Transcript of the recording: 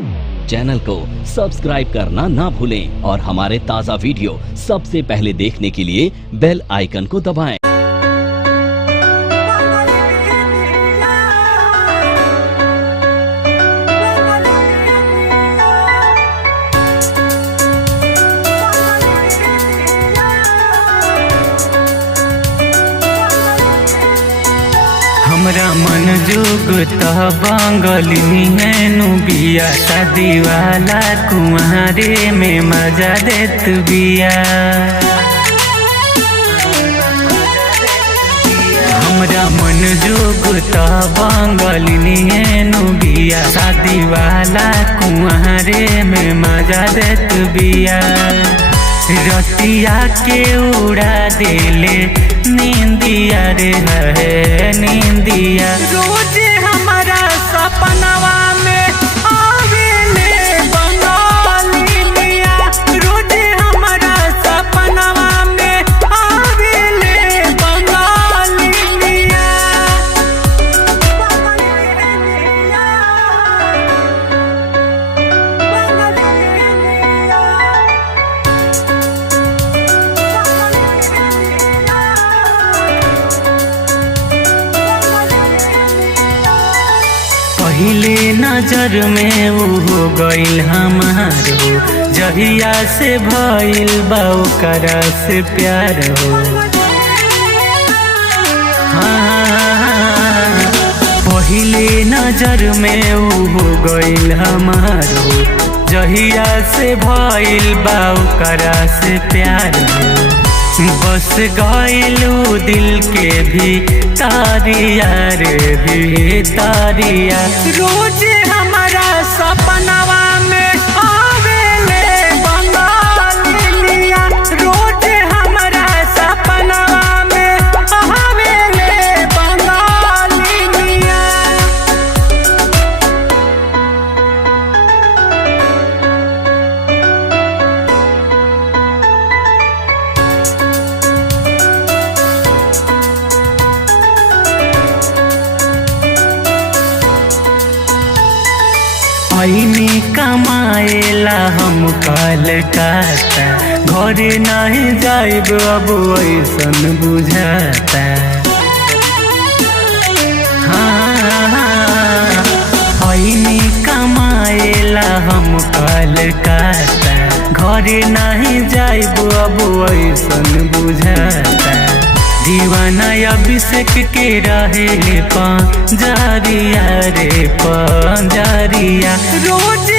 Channel को subscribe करना ना भूलें और हमारे ताज़ा वीडियो सबसे पहले देखने के लिए बेल आइकन को दबाएं। हमरा मन जोगता बंगली है बिया शादी वाला कुंवारे में मजा देत बिया। हमरा मन जोगता बंगली है बिया शादी वाला कुंवारे में मजा देत बिया। रतिया के उड़ा देले नींदिया रे है नींदिया। रोज हमारा सपनवा में आवेले बंगाली मिया। रोज हमारा सपनवा में आवेले बंगाली मिया। पहले नजर में वो हो गईल हमार हो, जहिया से भइल बा ओकरा से प्यार हो। हाँ, पहले नजर में वो हो गईल हमार हो, जहिया से भइल बा ओकरा से प्यार हो। बस गइलू दिल के भी तारिया रे भी तारिया। रोज हमारा सपनवा में आवेले बंगाली मिया। रोज हमारा सपनवा में आवेले बंगाली मिया। आईनी कमाएला हम कलकत्ता, घरे नहीं जाइब अब ऐसन बुझाता। हाँ, आईनी कमाएला हम कलकत्ता, घरे नहीं जाइब अब ऐसन बुझाता। दीवाना अभिषेक के रहे पंजारिया रे पंजारिया। रोज